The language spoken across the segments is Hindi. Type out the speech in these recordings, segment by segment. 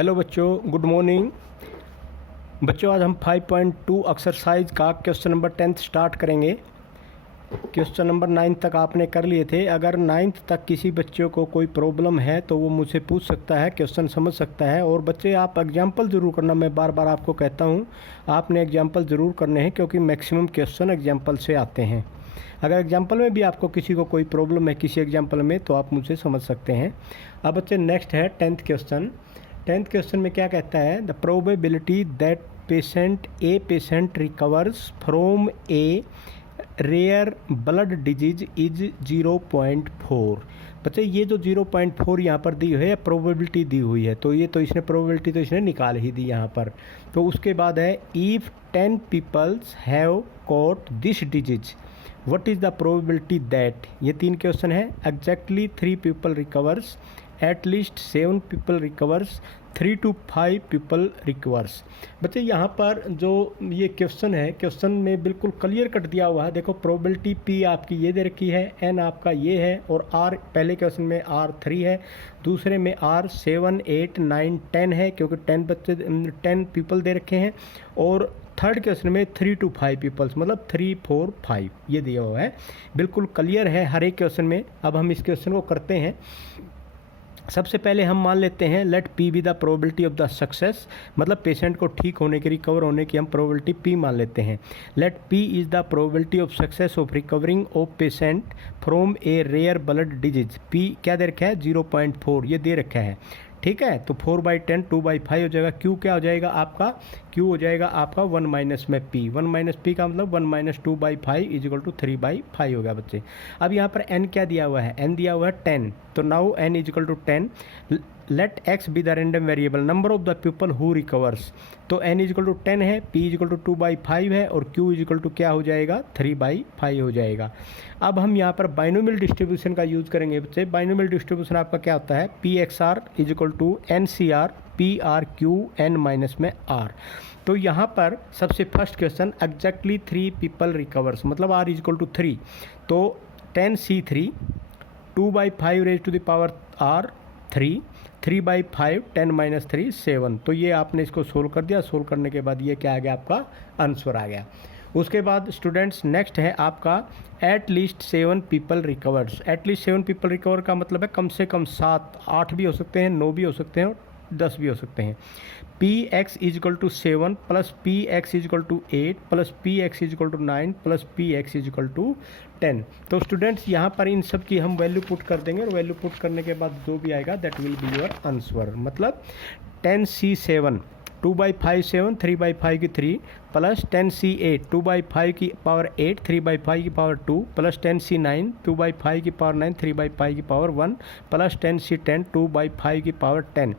हेलो बच्चों, गुड मॉर्निंग। बच्चों आज हम 5.2 एक्सरसाइज का क्वेश्चन नंबर 10 स्टार्ट करेंगे। क्वेश्चन नंबर 9 तक आपने कर लिए थे। अगर 9 तक किसी बच्चों को कोई प्रॉब्लम है तो वो मुझसे पूछ सकता है, क्वेश्चन समझ सकता है। और बच्चे आप एग्जाम्पल ज़रूर करना, मैं बार बार आपको कहता हूँ आपने एग्जाम्पल ज़रूर करने हैं, क्योंकि मैक्सिमम क्वेश्चन एग्जाम्पल से आते हैं। अगर एग्जाम्पल में भी आपको किसी को कोई प्रॉब्लम है किसी एग्जाम्पल में तो आप मुझसे समझ सकते हैं। अब बच्चे नेक्स्ट है 10th क्वेश्चन। 10th क्वेश्चन में क्या कहता है, the probability that patient recovers from a rare blood disease is 0.4। बच्चे ये जो 0.4 यहाँ पर दी हुई है प्रोबेबिलिटी दी हुई है, तो ये तो इसने प्रोबेबिलिटी तो इसने निकाल ही दी यहाँ पर। तो उसके बाद है if 10 peoples have caught this disease what is the probability that. ये 3 क्वेश्चन है। Exactly 3 people recovers, at least 7 people recovers, 3 to 5 people recovers. बच्चे यहाँ पर जो ये क्वेश्चन है, क्वेश्चन में बिल्कुल क्लियर कट दिया हुआ है। देखो प्रोबेबिलिटी पी आपकी ये दे रखी है, एन आपका ये है, और आर पहले क्वेश्चन में आर 3 है, दूसरे में आर 7, 8, 9, 10 है, क्योंकि 10 पीपल दे रखे हैं। और थर्ड क्वेश्चन में 3 to 5 पीपल्स, मतलब 3, 4, 5 ये दिया हुआ है। बिल्कुल क्लियर है हर एक क्वेश्चन में। अब हम इस क्वेश्चन को करते हैं। सबसे पहले हम मान लेते हैं let P be the probability of the success, मतलब पेशेंट को ठीक होने की, रिकवर होने की हम प्रोबेबिलिटी पी मान लेते हैं। Let P is the probability of success of recovering of patient from a rare blood disease. P क्या दे रखा है, 0.4 ये दे रखा है। ठीक है, तो 4/10 2/5 हो जाएगा। क्यू क्या हो जाएगा आपका, क्यू हो जाएगा आपका 1 माइनस में पी। 1 माइनस पी का मतलब 1 माइनस 2/5 इजिकल टू 3/5 हो गया बच्चे। अब यहाँ पर एन क्या दिया हुआ है, एन दिया हुआ है 10, तो now N equal to 10। Let X be the random variable number of the people who recovers. तो एन इजिकल टू 10 है, पी इजिकल टू 2/5 है, और क्यू इजिकल टू क्या हो जाएगा, 3/5 हो जाएगा। अब हम यहाँ पर बाइनोमियल डिस्ट्रीब्यूशन का यूज़ करेंगे बच्चे। बाइनोमियल डिस्ट्रीब्यूशन आपका क्या होता है, P X R equal to N C R P R Q N minus में आर। तो यहाँ पर सबसे first question exactly 3 people recovers, मतलब आर इजिकल टू 3, तो 10C3 2/5 raise to the power R 3, 3/5 10 minus 3 7। तो ये आपने इसको सोल्व कर दिया। सोल्व करने के बाद ये क्या आ गया, आपका आंसर आ गया। उसके बाद स्टूडेंट्स नेक्स्ट है आपका eight least 7 people recovers. At least 7 people recover का मतलब है कम से कम 7, 8 भी हो सकते हैं, 9 भी हो सकते हैं, और 10 भी हो सकते हैं। P X equal to 7 plus P X equal to 8 plus P X equal to 9 plus P X equal to 10। तो स्टूडेंट्स यहाँ पर इन सब की हम वैल्यू पुट कर देंगे, और वैल्यू पुट करने के बाद जो भी आएगा that will be your answer. मतलब 10C7 2/5 7 3/5 की 3 प्लस 10C8 2/5 की पावर 8 3/5 की पावर 2 प्लस 10C9 2/5 की पावर 9 3/5 की पावर 1 प्लस 10C10 2/5 की पावर 10।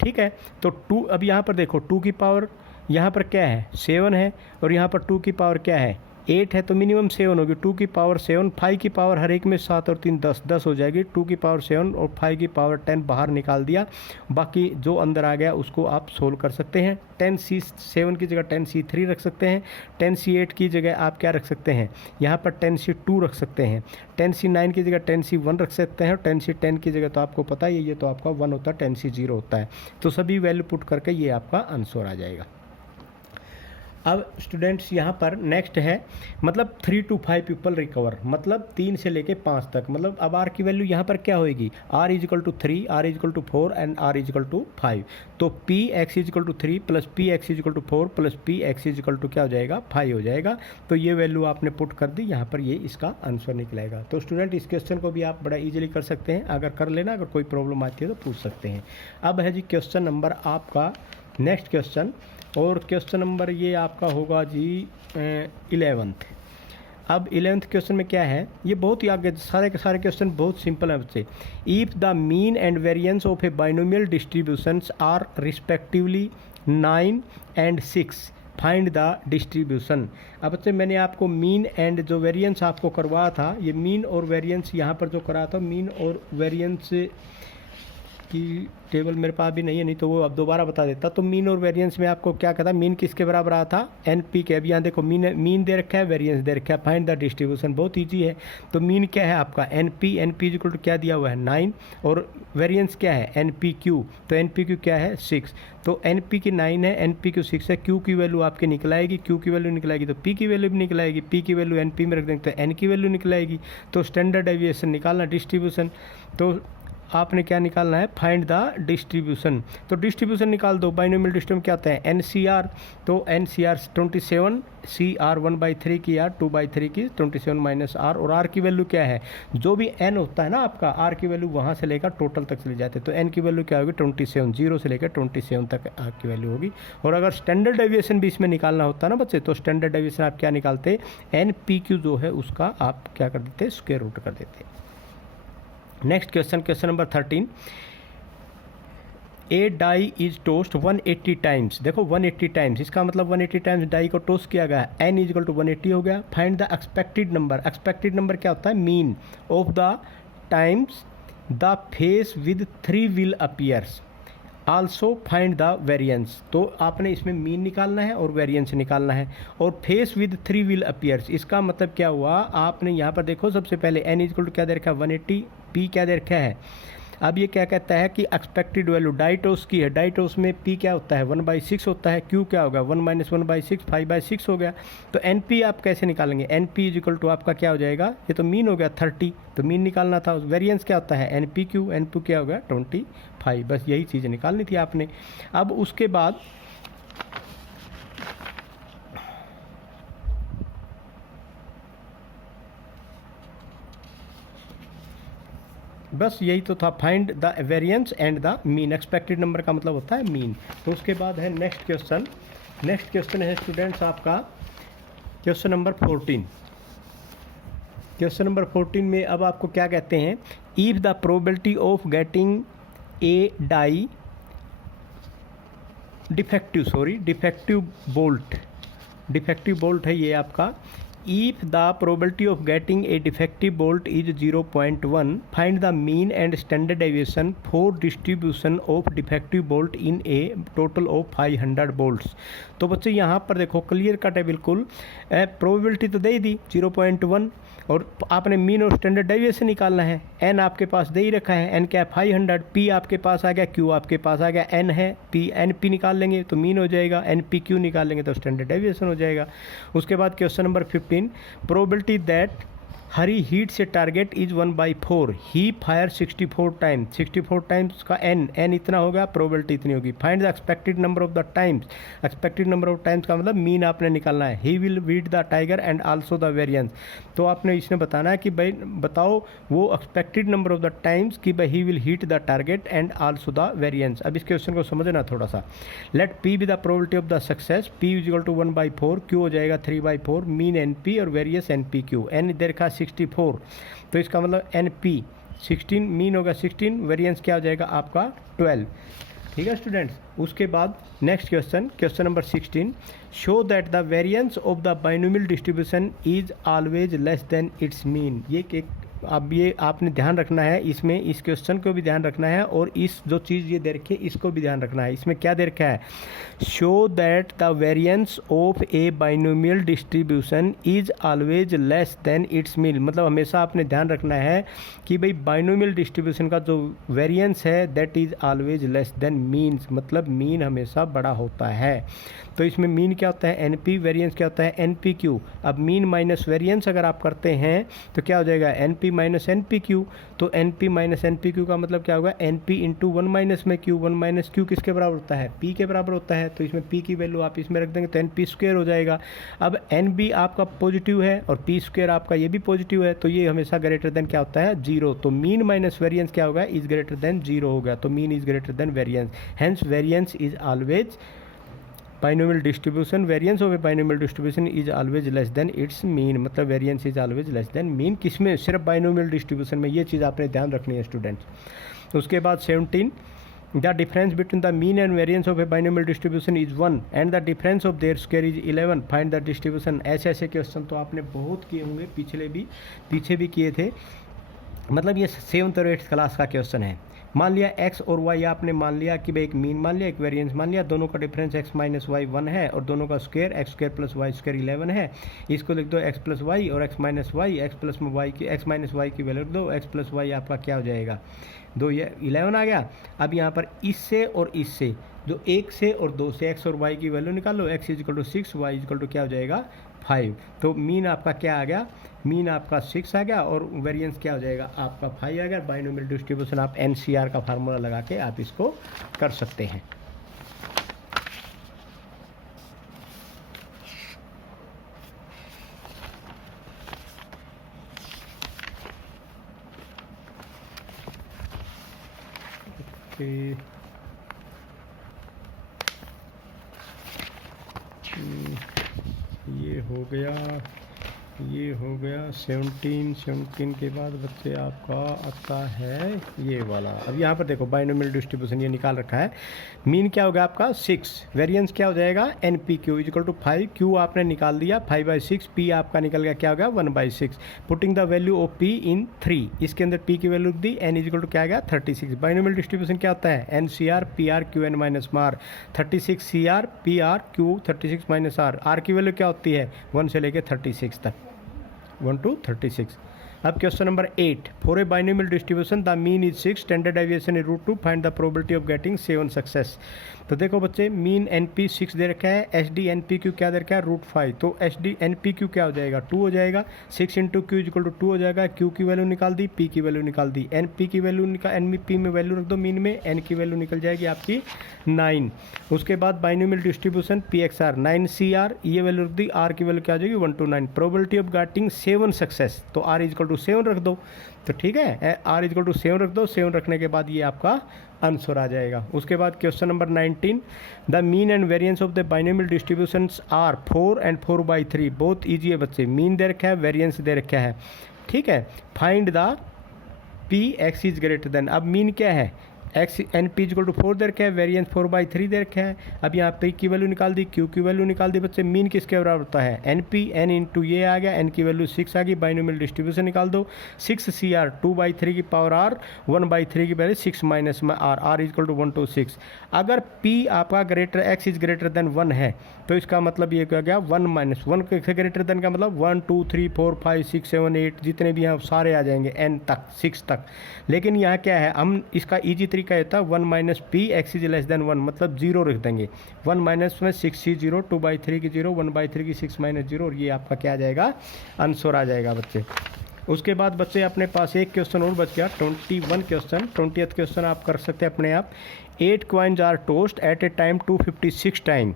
ठीक है, तो 2 अब यहाँ पर देखो 2 की पावर यहाँ पर क्या है, 7 है, और यहाँ पर 2 की पावर क्या है, 8 है, तो मिनिमम 7 होगी। 2 की पावर 7, 5 की पावर हर एक में 7 और 3 10 10 हो जाएगी। 2 की पावर 7 और 5 की पावर 10 बाहर निकाल दिया, बाकी जो अंदर आ गया उसको आप सोल्व कर सकते हैं। 10C7 की जगह 10C3 रख सकते हैं, 10C8 की जगह आप क्या रख सकते हैं, यहाँ पर 10C2 रख सकते हैं, 10C9 की जगह 10C1 रख सकते हैं, और 10C10 की जगह तो आपको पता ही है ये तो आपका 1 होता है, 10C0 होता है। तो सभी वैल्यू पुट करके ये आपका आंसर आ जाएगा। अब स्टूडेंट्स यहाँ पर नेक्स्ट है, मतलब 3 to 5 पीपल रिकवर, मतलब 3 से लेके 5 तक। मतलब अब आर की वैल्यू यहाँ पर क्या होएगी, R equal to 3, R equal to 4 and R equal to 5। तो P X equal to 3 plus P X equal to 4 plus P X equal to क्या हो जाएगा, 5 हो जाएगा। तो ये वैल्यू आपने पुट कर दी, यहाँ पर ये इसका आंसर निकलेगा। तो स्टूडेंट इस क्वेश्चन को भी आप बड़ा ईजिली कर सकते हैं, अगर कर लेना, अगर कोई प्रॉब्लम आती है तो पूछ सकते हैं। अब है जी क्वेश्चन नंबर आपका नेक्स्ट क्वेश्चन, और क्वेश्चन नंबर ये आपका होगा जी 11th। अब 11th क्वेश्चन में क्या है, ये बहुत ही आगे, सारे के सारे क्वेश्चन बहुत सिंपल है बच्चे। If the mean and variance of a binomial distributions are respectively 9 and 6 find the distribution. अब बच्चे मैंने आपको मीन एंड जो वेरिएंस आपको करवाया था, ये मीन और वेरिएंस यहाँ पर जो करा था, मीन और वेरिएंस इसकी टेबल मेरे पास भी नहीं है, नहीं तो वो अब दोबारा बता देता। तो मीन और वेरिएंस में आपको क्या कहता है, मीन किसके बराबर आया था, NP के। अब यहाँ देखो मीन दे रखा है, वेरिएंस दे रखा है, फाइंड द डिस्ट्रीब्यूशन, बहुत ईजी है। तो मीन क्या है आपका NP इज इक्वल टू क्या दिया हुआ है 9, और वेरिएंस क्या है NPQ, तो NPQ क्या है 6। तो NP की 9 है, NPQ 6 है, Q की वैल्यू आपकी निकल आएगी, Q की वैल्यू निकल आएगी तो P की वैल्यू भी निकल आएगी, P की वैल्यू NP में रख देंगे तो N की वैल्यू निकल आएगी। तो स्टैंडर्ड डेविएशन निकालना, डिस्ट्रीब्यूशन, तो आपने क्या निकालना है, फाइंड द डिस्ट्रीब्यूशन। तो डिस्ट्रीब्यूशन निकाल दो, बाइनोमियल डिस्ट्रीब्यूशन क्या होता है NCR, तो NCR 27, CR 1/3 की R 2/3 की 27 माइनस R, और R की वैल्यू क्या है, जो भी N होता है ना आपका, R की वैल्यू वहाँ से लेकर टोटल तक चले जाते हैं। तो N की वैल्यू क्या होगी 27, 0 से लेकर 27 तक R की वैल्यू होगी। और अगर स्टैंडर्ड डेविएशन भी इसमें निकालना होता है ना बच्चे, तो स्टैंडर्ड डेविएशन आप क्या निकालते, NPQ जो है उसका आप क्या कर देते, स्क्वायर रूट कर देते। Next question, question number 13, a die is tossed 180 times. देखो 180 टाइम्स, इसका मतलब 180 टाइम्स डाई को टोस्ट किया गया, N इज इक्वल टू 180 हो गया। Find the expected number, expected number क्या होता है, mean of the times the face with 3 will appears, also find the variance. तो आपने इसमें मीन निकालना है और वेरिएंस निकालना है। और फेस विद 3 विल अपीयर्स, इसका मतलब क्या हुआ, आपने यहाँ पर देखो सबसे पहले N इज इक्वल टू क्या दे रखा है 180, P क्या दे रखा है। अब ये क्या कहता है कि एक्सपेक्टेड वैल्यू डाइटोस की है, डाइटोस में P क्या होता है 1/6 होता है, Q क्या होगा 1 - 1/6 5/6 हो गया। तो NP आप कैसे निकालेंगे, NP इज इक्वल टू आपका क्या हो जाएगा, ये तो मीन हो गया 30, तो मीन निकालना था। वेरिएंस क्या होता है NPQ, NP क्या होगा 25, बस यही चीज़ निकालनी थी आपने। अब उसके बाद बस यही तो था, find the variance and the mean, expected number का मतलब होता है मीन। तो उसके बाद है नेक्स्ट क्वेश्चन, नेक्स्ट क्वेश्चन है स्टूडेंट्स आपका क्वेश्चन नंबर 14। क्वेश्चन नंबर 14 में अब आपको क्या कहते हैं, if the probability of getting a die defective bolt है ये आपका। If the probability of getting a defective bolt is 0.1, find the mean and standard deviation for distribution of defective bolt in a total of 500 bolts। तो बच्चे यहाँ पर देखो क्लियर कट है बिल्कुल, प्रोबेबिलिटी तो दे दी 0.1, और आपने मीन और स्टैंडर्ड डेविएशन निकालना है। N आपके पास दे ही रखा है, N क्या है 500, P आपके पास आ गया, Q आपके पास आ गया, N है, NP निकाल लेंगे तो मीन हो जाएगा, NPQ निकाल लेंगे तो स्टैंडर्ड डेविएशन हो जाएगा। उसके बाद question number 15, probability that Hari hit से target is 1/4, he fire 64 times, 64 times का N इतना होगा, प्रोबेबिलिटी इतनी होगी। Find the expected number of the times, expected number of times का मतलब मीन आपने निकालना है। He will hit the target and also the variance, तो आपने इसमें बताना है कि भाई बताओ वो expected number of the times कि भाई ही will hit the target and also the variance. अब इस क्वेश्चन को समझना थोड़ा सा। Let P be the probability of the success, P is equal to 1/4, Q हो जाएगा 3/4, मीन NP और वेरियस NPQ। N इधर का 64, तो इसका मतलब NP 16, मीन होगा 16, वेरिएंस क्या हो जाएगा आपका 12। ठीक है स्टूडेंट्स। उसके बाद next question, question number 16, show that the variance of the binomial distribution is always less than its mean. ये एक अब ये आपने ध्यान रखना है, इसमें इस क्वेश्चन को भी ध्यान रखना है और इस जो चीज़ ये दे रखी है इसको भी ध्यान रखना है। इसमें क्या दे रखा है, show that the variance of a binomial distribution is always less than its mean, मतलब हमेशा आपने ध्यान रखना है कि भाई बाइनोमियल डिस्ट्रीब्यूशन का जो वेरिएंस है that is always less then means, मतलब मीन हमेशा बड़ा होता है। तो इसमें मीन क्या होता है NP, वेरिएंस क्या होता है NPQ। अब मीन माइनस वेरिएंस अगर आप करते हैं तो क्या हो जाएगा NP माइनस NPQ। तो NP माइनस NPQ का मतलब क्या होगा NP इंटू 1 माइनस में Q, 1 माइनस Q किसके बराबर होता है P के बराबर होता है। तो इसमें P की वैल्यू आप इसमें रख देंगे तो NP स्क्वायर हो जाएगा। अब NB आपका पॉजिटिव है और P स्क्वायर आपका ये भी पॉजिटिव है, तो ये हमेशा ग्रेटर देन क्या होता है 0। तो मीन माइनस वेरिएंस क्या होगा इज ग्रेटर देन 0 हो गया, तो mean is greater than variance, hence variance is always binomial distribution, variance of a binomial distribution is always less than its mean, मतलब variance is always less than mean. किसमें, सिर्फ बाइनोमियल डिस्ट्रीब्यूशन में, ये चीज़ आपने ध्यान रखनी है स्टूडेंट्स। उसके बाद 17, the difference between the mean and variance of a binomial distribution is 1 and the difference of their square is 11, find the distribution. ऐसे क्वेश्चन तो आपने बहुत किए होंगे, पीछे भी किए थे, मतलब ये 7th और 8th क्लास का क्वेश्चन है। मान लिया x और y आपने मान लिया कि भाई एक मीन मान लिया, एक वेरिएंस मान लिया, दोनों का डिफरेंस x माइनस वाई 1 है और दोनों का square x square plus Y square 11 है। इसको लिख दो x प्लस वाई और x minus Y, x plus Y की x माइनस वाई की वैल्यू लिख दो, x प्लस वाई आपका क्या हो जाएगा 2, ये 11 आ गया। अब यहाँ पर इससे और इससे जो 1 से और 2 से x और y की वैल्यू निकालो, x is equal to 6, y is equal to क्या हो जाएगा 5। तो मीन आपका क्या आ गया, मीन आपका 6 आ गया और वेरिएंस क्या हो जाएगा आपका 5 आ गया। बाइनोमियल डिस्ट्रीब्यूशन आप NCR का फार्मूला लगा के आप इसको कर सकते हैं। ये हो गया 17 के बाद बच्चे आपका आता है ये वाला। अब यहाँ पर देखो बाइनोमियल डिस्ट्रीब्यूशन ये निकाल रखा है। मीन क्या होगा आपका 6, वेरिएंस क्या हो जाएगा NPQ इक्वल टू 5, Q आपने निकाल दिया 5/6, P आपका निकल गया क्या हो गया 1/6। Putting the value of P in 3, इसके अंदर P की वैल्यू दी, N इक्वल टू क्या आ गया 36। बाइनोमियल डिस्ट्रीब्यूशन क्या होता है NCR PR QN माइनस मार, 36 CR PR Q 36 minus R की वैल्यू क्या होती है 1 से लेके 36 तक, 1 to 36। अब question number 8, for a binomial distribution the mean is 6, standard deviation is √2, find the probability of getting 7 success. तो देखो बच्चे मीन NP 6 दे रखा है, SD NPQ क्या दे रखा है √5, तो SD NPQ क्या हो जाएगा 2 हो जाएगा, 6 इंटू Q इक्वल टू 2 हो जाएगा। Q की वैल्यू निकाल दी, P की वैल्यू निकाल दी, NP की वैल्यू NP में वैल्यू रख दो मीन में, N की वैल्यू निकल जाएगी आपकी 9। उसके बाद बाइनोमियल डिस्ट्रीब्यूशन PXR 9 CR, ये वैल्यू रख दी, R की वैल्यू क्या हो जाएगी 1 to 9। Probability of getting 7 success, तो R इक्वल टू 7 रख दो, तो ठीक है R इक्वल टू 7 रख दो। 7 रखने के बाद ये आपका आंसर आ जाएगा। उसके बाद question number 19, the mean and variance of the binomial distributions are 4 and 4/3, बहुत ईजी है बच्चे, मीन दे रखा है वेरिएंस दे रखा है, ठीक है। Find the P x is greater then, अब मीन क्या है x NP इक्वल टू 4 दे रखा है, वेरिएंस 4/3 दे रखा है। अब यहाँ पे की वैल्यू निकाल दी, Q की वैल्यू निकाल दी बच्चे, मीन किसके बराबर होता है NP, N इंटू ये आ गया, N की वैल्यू 6 आ गई। बाइनोमियल डिस्ट्रीब्यूशन निकाल दो, 6 CR 2/3 की पावर R 1/3 की वैल्यू 6 माइनस में R इक्वल टू 1 to 6। अगर P आपका greater x is greater then 1 है तो इसका मतलब ये क्या गया 1 माइनस 1 से ग्रेटर देन का मतलब 1 2 3 4 5 6 7 8 जितने भी हैं सारे आ जाएंगे N तक 6 तक। लेकिन यहाँ क्या है, हम इसका ईजी तरीका होता है 1 minus P x is less than 1, मतलब 0 रख देंगे। 1 माइनस में 6 0, 2/3 की 0, 1/3 की 6 माइनस 0, और ये आपका क्या आ जाएगा आंसर आ जाएगा बच्चे। उसके बाद बच्चे अपने पास एक क्वेश्चन और बच गया 21 क्वेश्चन। 20th क्वेश्चन आप कर सकते हैं अपने आप। 8 coins are tossed at a time 256 time,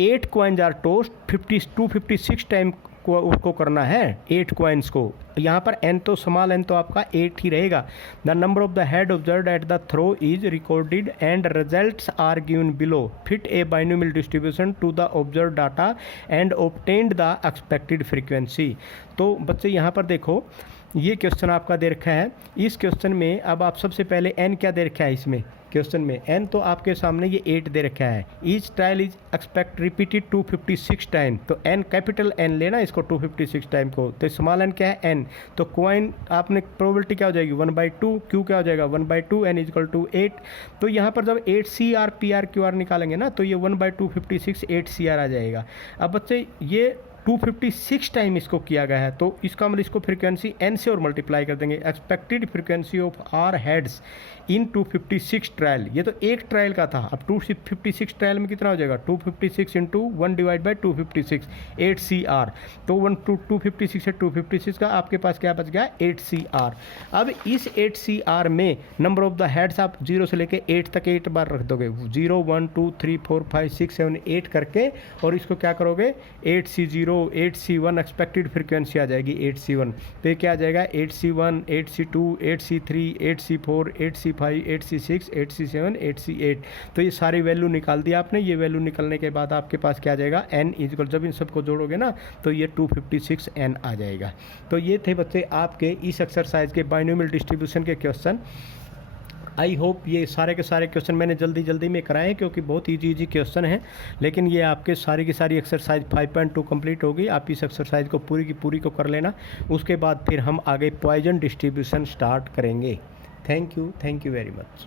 8 coins are tossed 256 time को उसको करना है 8 coins को। यहाँ पर n तो स्मॉल n तो आपका 8 ही रहेगा। The number of the head observed at the throw is recorded and results are given below, fit a binomial distribution to the observe data and obtained the expected frequency. तो बच्चे यहाँ पर देखो ये क्वेश्चन आपका दे रखा है। इस क्वेश्चन में अब आप सबसे पहले n क्या दे रखा है, इसमें क्वेश्चन में n तो आपके सामने ये 8 दे रखा है। Each trial is expect repeated 256 time, तो n कैपिटल N लेना इसको 256 टाइम को, तो स्मॉल n क्या है n, तो कॉइन आपने प्रोबेबिलिटी क्या हो जाएगी 1/2, Q क्या हो जाएगा 1/2, N इक्वल टू 8। तो यहाँ पर जब 8 CR PR QR निकालेंगे ना तो ये 1/256 8 CR आ जाएगा। अब बच्चे ये 256 टाइम इसको किया गया है, तो इसका मतलब इसको फ्रीक्वेंसी n से और मल्टीप्लाई कर देंगे। Expected frequency of R heads in 256 trial, ये तो एक ट्रायल का था। अब 256 ट्रायल में कितना हो जाएगा 256 इंटू 1 डिवाइड बाई 256 8 CR, तो 256 से 256 का आपके पास क्या बच गया 8 CR। अब इस 8 CR में नंबर ऑफ द हेड्स आप 0 से लेके 8 तक 8 बार रख दोगे, 0 1 2 3 4 5 6 7 8 करके, और इसको क्या करोगे 8C0 8C1 एक्सपेक्टेड फ्रीक्वेंसी आ जाएगी 8C1, तो ये क्या आ जाएगा 8C1 8C2 8C3 8C4 8C5 8C6 8C7 8C8। तो ये सारी वैल्यू निकाल दी आपने। ये वैल्यू निकलने के बाद आपके पास क्या आ जाएगा n इक्वल, जब इन सबको जोड़ोगे ना तो ये 256 n आ जाएगा। तो ये थे बच्चे आपके इस एक्सरसाइज के बाइनोमियल डिस्ट्रीब्यूशन के क्वेश्चन। आई होप ये सारे के सारे क्वेश्चन मैंने जल्दी में कराए हैं क्योंकि बहुत इजी क्वेश्चन है, लेकिन ये आपके सारी की सारी एक्सरसाइज 5.2 कंप्लीट होगी। आप इस एक्सरसाइज को पूरी की पूरी को कर लेना, उसके बाद फिर हम आगे पॉइजन डिस्ट्रीब्यूशन स्टार्ट करेंगे। Thank you very much.